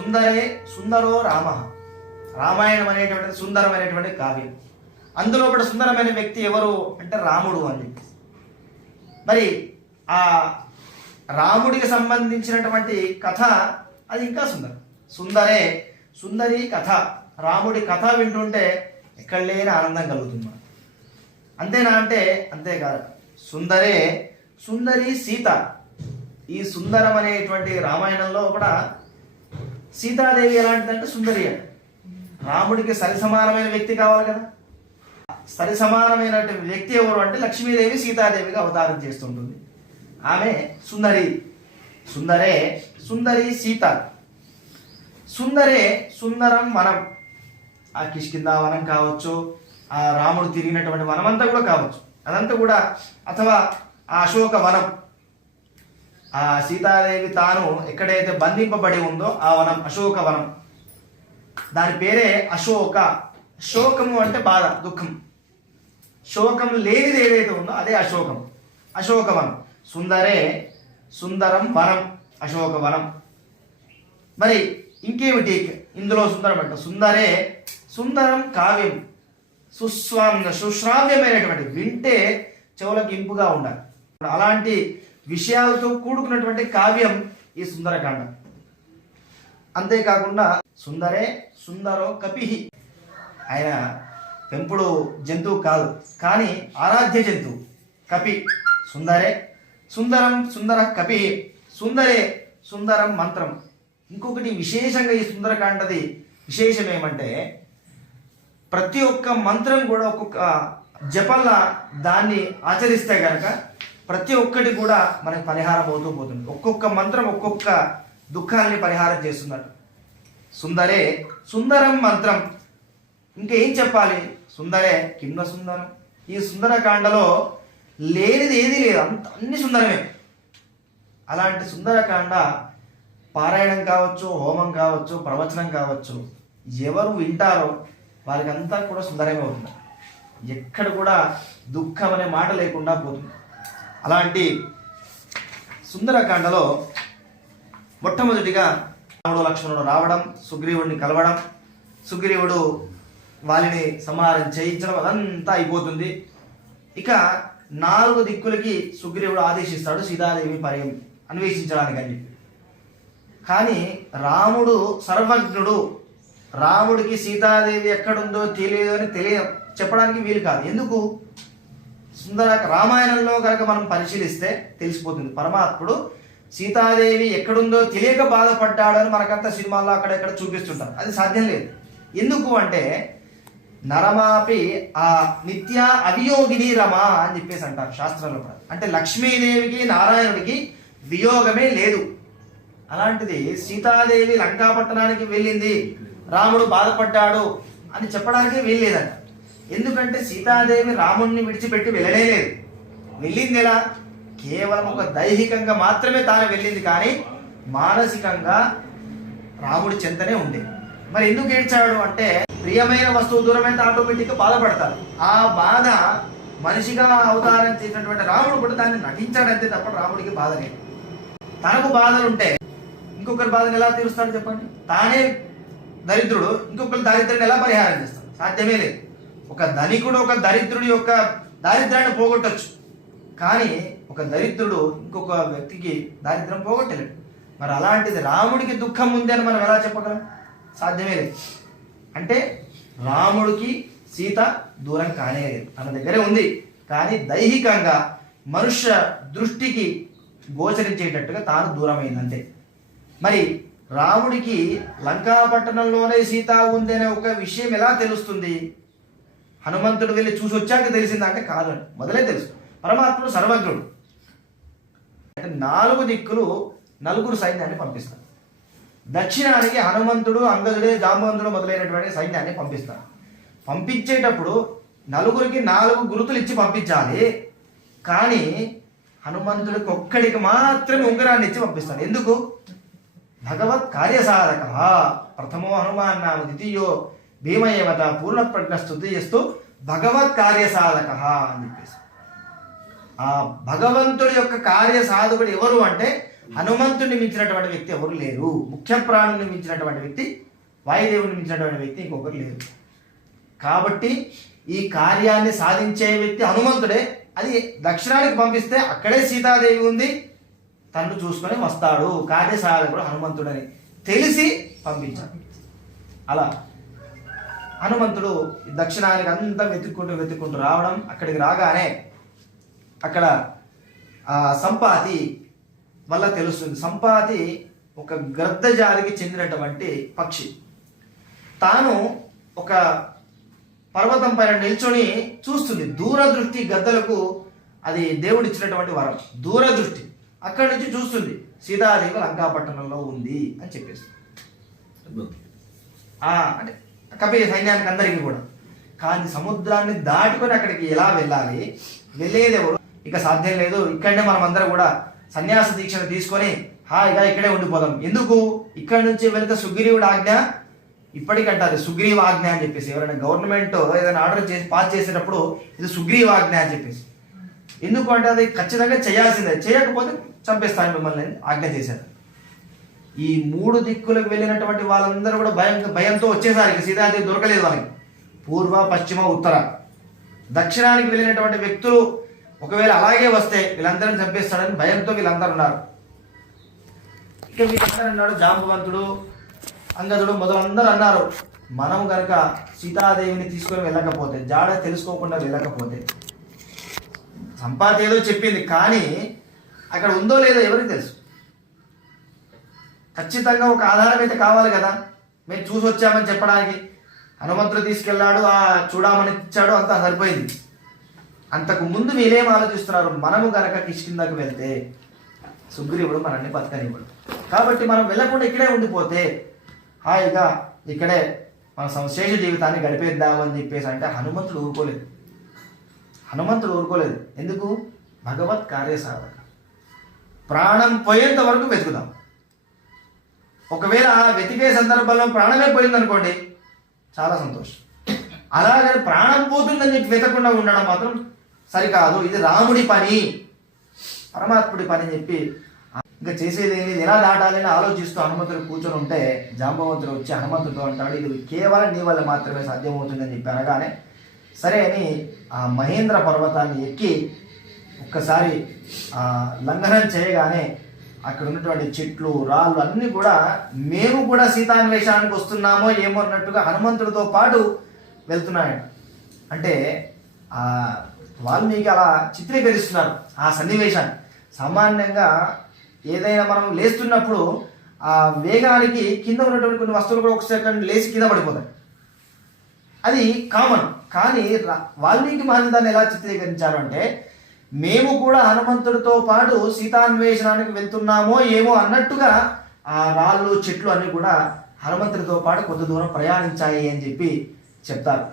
సుందరే సుందరో రామ. రామాయణం అనేటువంటి సుందరమైనటువంటి కావ్యం. అందులో కూడా సుందరమైన వ్యక్తి ఎవరు అంటే రాముడు అని చెప్పి. మరి ఆ రాముడికి సంబంధించినటువంటి కథ అది ఇంకా సుందరం. సుందరే సుందరి కథ. రాముడి కథ వింటుంటే ఎక్కడ లేని ఆనందం కలుగుతుంది మనకు. అంతేనా అంటే అంతేకాదు. సుందరే సుందరి సీత. ఈ సుందరం అనేటువంటి రామాయణంలో కూడా సీతాదేవి ఎలాంటిదంటే సుందరి అంటే రాముడికి సరి సమానమైన వ్యక్తి కావాలి కదా. సరి సమానమైన వ్యక్తి ఎవరు అంటే లక్ష్మీదేవి సీతాదేవిగా అవతారం చేస్తుంటుంది. ఆమె సుందరి. సుందరే సుందరి సీత. సుందరే సుందరం వనం. ఆ కిష్కింద వనం కావచ్చు, ఆ రాముడు తిరిగినటువంటి వనమంతా కూడా కావచ్చు, అదంతా కూడా, అథవా ఆ అశోక వనం, ఆ సీతాదేవి తాను ఎక్కడైతే బంధింపబడి ఉందో ఆ వనం అశోక వనం. దాని పేరే అశోక. శోకము అంటే బాధ, దుఃఖం. శోకం లేనిది ఏదైతే ఉందో అదే అశోకం, అశోకవనం. సుందరే సుందరం వనం, అశోకవనం. మరి ఇంకేమిటి ఇందులో సుందరం అంటే సుందరే సుందరం కావ్యం. సుశ్రావ్యమైనటువంటి, వింటే చెవులకు ఇంపుగా ఉండాలి. అలాంటి విషయాలతో కూడుకున్నటువంటి కావ్యం ఈ సుందరకాండ. అంతేకాకుండా సుందరే సుందరో కపిహి. ఆయన పెంపుడు జంతువు కాదు, కానీ ఆరాధ్య జంతువు కపి. సుందరే సుందరం సుందర కపి. సుందరే సుందరం మంత్రం. ఇంకొకటి విశేషంగా ఈ సుందరకాండది విశేషం ఏమంటే ప్రతి ఒక్క మంత్రం కూడా ఒక్కొక్క జపంలా దాన్ని ఆచరిస్తే కనుక ప్రతి ఒక్కటి కూడా మనకి పరిహారం అవుతూ పోతుంది. ఒక్కొక్క మంత్రం ఒక్కొక్క దుఃఖాన్ని పరిహారం చేస్తున్నట్టు. సుందరే సుందరం మంత్రం. ఇంకా ఏం చెప్పాలి? సుందరే కిమ్న సుందరం. ఈ సుందరకాండలో లేనిది ఏది లేదు, అన్ని సుందరమే. అలాంటి సుందరకాండ పారాయణం కావచ్చు, హోమం కావచ్చు, ప్రవచనం కావచ్చు, ఎవరు వింటారో వారికంతా కూడా సుందరమే అవుతుంది. ఎక్కడ కూడా దుఃఖం అనే మాట లేకుండా పోతుంది. అలాంటి సుందరకాండలో మొట్టమొదటిగా రాముడు లక్ష్మణుడు రావడం, సుగ్రీవుడిని కలవడం, సుగ్రీవుడు వాలిని సంహారం చేయించడం, అదంతా అయిపోతుంది. ఇక 4 దిక్కులకి సుగ్రీవుడు ఆదేశిస్తాడు సీతాదేవి అన్వేషించడానికి అని చెప్పి. కానీ రాముడు సర్వజ్ఞుడు. రాముడికి సీతాదేవి ఎక్కడుందో తెలియదు అని చెప్పడానికి వీలు కాదు. ఎందుకు? రామాయణంలో కనుక మనం పరిశీలిస్తే తెలిసిపోతుంది. పరమాత్ముడు సీతాదేవి ఎక్కడుందో తెలియక బాధపడ్డాడు అని మనకంతా సినిమాల్లో అక్కడెక్కడ చూపిస్తుంటారు. అది సాధ్యం లేదు. ఎందుకు అంటే నరమాపి ఆ నిత్య అవియోగిని రమా అని చెప్పేసి అంటారు శాస్త్రంలో. అంటే లక్ష్మీదేవికి నారాయణుడికి వియోగమే లేదు. అలాంటిది సీతాదేవి లంకాపట్టణానికి వెళ్ళింది, రాముడు బాధపడ్డాడు అని చెప్పడానికి వీల్లేదంట. ఎందుకంటే సీతాదేవి రాముడిని విడిచిపెట్టి వెళ్ళలేదు. వెళ్ళింది ఎలా? కేవలం ఒక దైహికంగా మాత్రమే తాను వెళ్ళింది, కానీ మానసికంగా రాముడి చెంతనే ఉంది. మరి ఎందుకు ఏడ్చాడు అంటే ప్రియమైన వస్తువు దూరమైతే ఆటోమేటిక్గా బాధపడతారు. ఆ బాధ మనిషిగా అవతారం చేసినటువంటి రాముడు కూడా దాన్ని నటించాడంతే తప్ప రాముడికి బాధ లేదు. తనకు బాధలు ఉంటే ఇంకొకరి బాధను ఎలా తీరుస్తాడు చెప్పండి? తానే దరిద్రుడు, ఇంకొకరి దారిద్ర్యాన్ని ఎలా పరిహారం చేస్తాడు? సాధ్యమే లేదు. ఒక ధనికుడు ఒక దరిద్రుడి యొక్క దారిద్ర్యాన్ని పోగొట్టచ్చు, కానీ ఒక దరిద్రుడు ఇంకొక వ్యక్తికి దారిద్ర్యం పోగొట్టలేడు. మరి అలాంటిది రాముడికి దుఃఖం ఉంది అని మనం ఎలా చెప్పగలం? సాధ్యమే లేదు. అంటే రాముడికి సీత దూరం కానే లేదు, తన దగ్గరే ఉంది. కానీ దైహికంగా మనుష్య దృష్టికి గోచరించేటట్టుగా తాను దూరమైందంతే. మరి రాముడికి లంకాపట్టణంలోనే సీత ఉంది అనే ఒక విషయం ఎలా తెలుస్తుంది? హనుమంతుడు వెళ్ళి చూసి వచ్చాక తెలిసిందంటే కాదు, మొదలే తెలుసు. పరమాత్ముడు సర్వజ్ఞుడు. అంటే 4 దిక్కులు 4 సైన్యాన్ని పంపిస్తారు. దక్షిణానికి హనుమంతుడు, అంగదుడే, జాంబవంతుడు మొదలైనటువంటి సైన్యాన్ని పంపిస్తారు. పంపించేటప్పుడు 4కి 4 గురుతులు ఇచ్చి పంపించాలి. కానీ హనుమంతుడికి ఒక్కడికి మాత్రమే ఉంగరాన్ని ఇచ్చి పంపిస్తాడు. ఎందుకు? భగవత్ కార్యసాధక. ప్రథమో హనుమాన్ నామ ద్వితీయో భీమయేవత పూర్ణ ప్రజ్ఞ స్తుతిస్తూ భగవత్ కార్యసాధక అని చెప్పేసి. ఆ భగవంతుడి యొక్క కార్యసాధకుడు ఎవరు అంటే హనుమంతుడిని మించినటువంటి వ్యక్తి ఎవరు లేరు. ముఖ్య ప్రాణుని మించినటువంటి వ్యక్తి, వాయుదేవుని మించినటువంటి వ్యక్తి ఇంకొకరు లేరు. కాబట్టి ఈ కార్యాన్ని సాధించే వ్యక్తి హనుమంతుడే. అది దక్షిణానికి పంపిస్తే అక్కడే సీతాదేవి ఉంది, తన్ను చూసుకొని వస్తాడు, కార్యసాధకుడు హనుమంతుడని తెలిసి పంపించాడు. అలా హనుమంతుడు దక్షిణానికి అంతా వెతుక్కుంటూ రావడం, అక్కడికి రాగానే అక్కడ సంపాతి వల్ల తెలుస్తుంది. సంపాతి ఒక గద్ద జాతికి చెందినటువంటి పక్షి. తాను ఒక పర్వతం పైన నిల్చొని చూస్తుంది. దూరదృష్టి గద్దలకు అది దేవుడిచ్చినటువంటి వరం, దూరదృష్టి. అక్కడి నుంచి చూస్తుంది, సీతాదేవి లంకాపట్టణంలో ఉంది అని చెప్పేసి. అంటే కపిల సైన్యానికి అందరికీ కూడా. కానీ సముద్రాన్ని దాటుకొని అక్కడికి ఎలా వెళ్ళాలి, వెళ్ళేది ఎవరు? ఇక సాధ్యం లేదు. ఇక్కడనే మనం అందరం కూడా సన్యాస దీక్షను తీసుకొని హాయిగా ఇక్కడే ఉండిపోదాం. ఎందుకు? ఇక్కడి నుంచి వెళ్తే సుగ్రీవుడు ఆజ్ఞ ఇప్పటికంటారు, సుగ్రీవ ఆజ్ఞ అని చెప్పేసి. ఎవరైనా గవర్నమెంట్ ఏదైనా ఆర్డర్ చేసి పాస్ చేసేటప్పుడు ఇది సుగ్రీవ ఆజ్ఞ అని చెప్పేసి. ఎందుకు అంటే అది ఖచ్చితంగా చేయాల్సిందే, చేయకపోతే చంపేస్తాను మిమ్మల్ని ఆజ్ఞ చేశారు. ఈ 3 దిక్కులకు వెళ్ళినటువంటి వాళ్ళందరూ కూడా భయంతో వచ్చేసరికి సీతాదేవి దొరకలేదు వాళ్ళకి. పూర్వ, పశ్చిమ, ఉత్తర, దక్షిణానికి వెళ్ళినటువంటి వ్యక్తులు ఒకవేళ అలాగే వస్తే వీళ్ళందరినీ చంపేస్తాడని భయంతో వీళ్ళందరూ ఉన్నారు. ఇక వీళ్ళందరూ అన్నాడు, జాంబవంతుడు, అంగదుడు మొదలందరూ అన్నారు, మనం కనుక సీతాదేవిని తీసుకొని వెళ్ళకపోతే, జాడ తెలుసుకోకుండా వెళ్ళకపోతే, సంపాతి ఏదో చెప్పింది కానీ అక్కడ ఉందో లేదో ఎవరికి తెలుసు. ఖచ్చితంగా ఒక ఆధారం అయితే కావాలి కదా, మేము చూసి వచ్చామని చెప్పడానికి. హనుమంతుడు తీసుకెళ్ళాడు, చూడమని ఇచ్చాడు, అంతా సరిపోయింది. అంతకు ముందు వీళ్ళేం ఆలోచిస్తున్నారు, మనము గనక కిష్కిందకు వెళ్తే సుగ్రీవుడు మనల్ని బతకనివ్వడు, కాబట్టి మనం వెళ్ళకుండా ఇక్కడే ఉండిపోతే హాయిగా ఇక్కడే మన శేష జీవితాన్ని గడిపేద్దామని చెప్పేసి. అంటే హనుమంతుడు ఊరుకోలేదు. ఎందుకు? భగవత్ కార్యసాధక, ప్రాణం పోయేంత వరకు వెతుకుదాం. ఒకవేళ వెతికే సందర్భంలో ప్రాణమే పోయిందనుకోండి, చాలా సంతోషం. అలాగని ప్రాణం పోతుందని చెప్పి వెతకుండా ఉండడం మాత్రం సరికాదు. ఇది రాముడి పని, పరమాత్ముడి పని అని చెప్పి ఇంకా చేసేది ఏంటి, ఎలా దాటాలని ఆలోచిస్తూ హనుమంతుడు కూర్చొని ఉంటే జాంబవంతుడు వచ్చి హనుమంతుడితో అంటాడు, ఇది కేవలం నీ వల్ల మాత్రమే సాధ్యమవుతుందని చెప్పి అనగానే సరే అని ఆ మహేంద్ర పర్వతాన్ని ఎక్కి ఒక్కసారి లంఘనం చేయగానే అక్కడ ఉన్నటువంటి చెట్లు, రాళ్ళు అన్నీ కూడా మేము కూడా సీతాన్వేషానికి వస్తున్నామో ఏమో అన్నట్టుగా హనుమంతుడితో పాటు వెళ్తున్నాడు. అంటే వాల్మీకి అలా చిత్రీకరిస్తున్నారు ఆ సన్నివేశాన్ని. సామాన్యంగా ఏదైనా మనం లేస్తున్నప్పుడు ఆ వేగానికి కింద ఉన్నటువంటి కొన్ని వస్తువులు కూడా ఒక సెకండ్ లేచి కింద పడిపోతాయి, అది కామన్. కానీ వాల్మీకి మహర్షి దాన్ని ఎలా చిత్రీకరించారు అంటే, మేము కూడా హనుమంతుడితో పాటు సీతాన్వేషణానికి వెళ్తున్నామో ఏమో అన్నట్టుగా ఆ రాళ్ళు, చెట్లు అన్నీ కూడా హనుమంతుడితో పాటు కొంత దూరం ప్రయాణించాయి అని చెప్పి చెప్తారు.